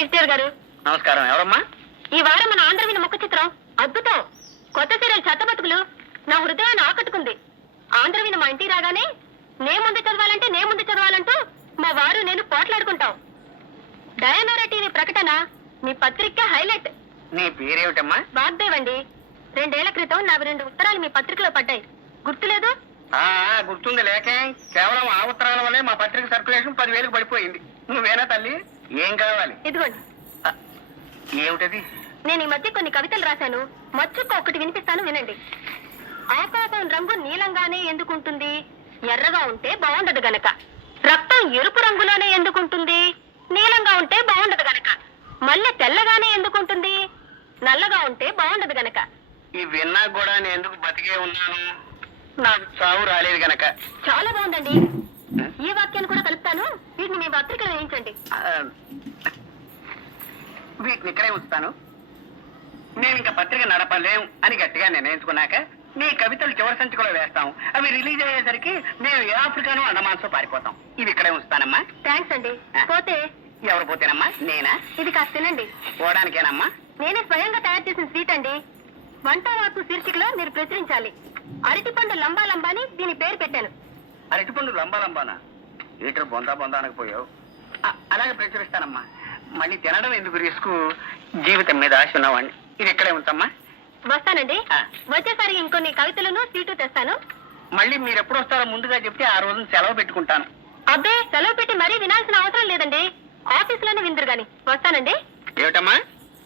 Editor గారు. నమస్కారం. ఎవరమ్మా? ఈ వారం మన ఆంధ్రవిన ముఖ చిత్రం అద్భుతం. కొత్త సీరియల్ చెత్తబతుకులు నా హృదయాన్ని ఆకట్టుకుంది. ఆంధ్రవిన మా ఇంటికి రాగానే నే ముందు చదవాలంటూ మా వారు నేను పోట్లాడుకుంటాం. డయానోరా టీవీ ప్రకటన మీ పత్రిక హైలైట్. నీ పేరేమిటమ్మా? వాగ్దేవ్ అండి. 2 ఏళ్ల క్రితం నా 2 ఉత్తరాలు మీ పత్రికలో పడ్డాయి, గుర్తులేదు? గుర్తుంది. లేకే కేవలం ఆ ఉత్తరాల వల్లే మా పత్రిక సర్క్యులేషన్ 10,000 పడిపోయింది. నువ్వేనా తల్లి? ఏం కావాలి? ఇదిగోండి. ఏమిటది? నేను ఈ మధ్య కొన్ని కవితలు రాశాను. మచ్చుక్క ఒకటి వినిపిస్తాను, వినండి. ఆకాశం రంగు నీలంగానే ఎందుకుంటుంది? ఎర్రగా ఉంటే బాగుండదు గనక. రక్తం ఎరుపు రంగులోనే ఎందుకుంటుంది? నీలంగా ఉంటే బాగుండదు గనక. మళ్ళీ తెల్లగానే ఎందుకుంటుంది? నల్లగా ఉంటే బాగుండదు గనక. ఈ విన్నా కూడా నేను ఎందుకు బతికే ఉన్నాను? నాకు చావు రాలేదు గనక. చాలా బాగుందండి. ఈ వాక్యాన్ని కూడా కలుపుతాను. వీటిని మీ పత్రికలో వేయించండి. వీటిని ఇక్కడే ఉంచుతాను. నేను ఇంకా పత్రిక నడపలేం అని గట్టిగా నిర్ణయించుకున్నాక నీ కవితలు చివరి సంచికలో వేస్తాం. అవి రిలీజ్ అయ్యేసరికి మేము ఏ ఆఫ్రికాను అండమాన్సో పారిపోతాం. ఇవి ఇక్కడే ఉంచుతానమ్మా. థ్యాంక్స్ అండి. పోతే ఎవరు పోతేనమ్మా? నేనా? ఇది కాస్త తినండి. పోవడానికేనమ్మా? నేనే స్వయంగా తయారు చేసిన స్వీట్ అండి. వంట వాకు శీర్షికలో మీరు ప్రచురించాలి. అరటిపండు లంబా లంబాని దీని పేరు పెట్టాను. అరటిపండు లంబా లంబానా? ఈటర్ బొందా బొందా అనకపోయావు. అలాగే ప్రచురిస్తానమ్మా. మళ్ళీ తినడం ఎందుకు రిస్క్? జీవితం మీద ఆశ ఉన్నవాడిని. ఇది ఇక్కడే ఉంచమ్మా. వస్తానండి. వచ్చేసరి ఇంకొన్ని కవితలను స్వీటు తెస్తాను. మళ్ళీ మీరు ఎప్పుడు వస్తారో ముందుగా చెప్తే ఆ రోజున సెలవు పెట్టుకుంటాను. అబ్బే, సెలవు పెట్టి మరీ వినాల్సిన అవసరం లేదండి. ఆఫీసులోనే విందురు గాని. వస్తానండి. ఏమిటమ్మా?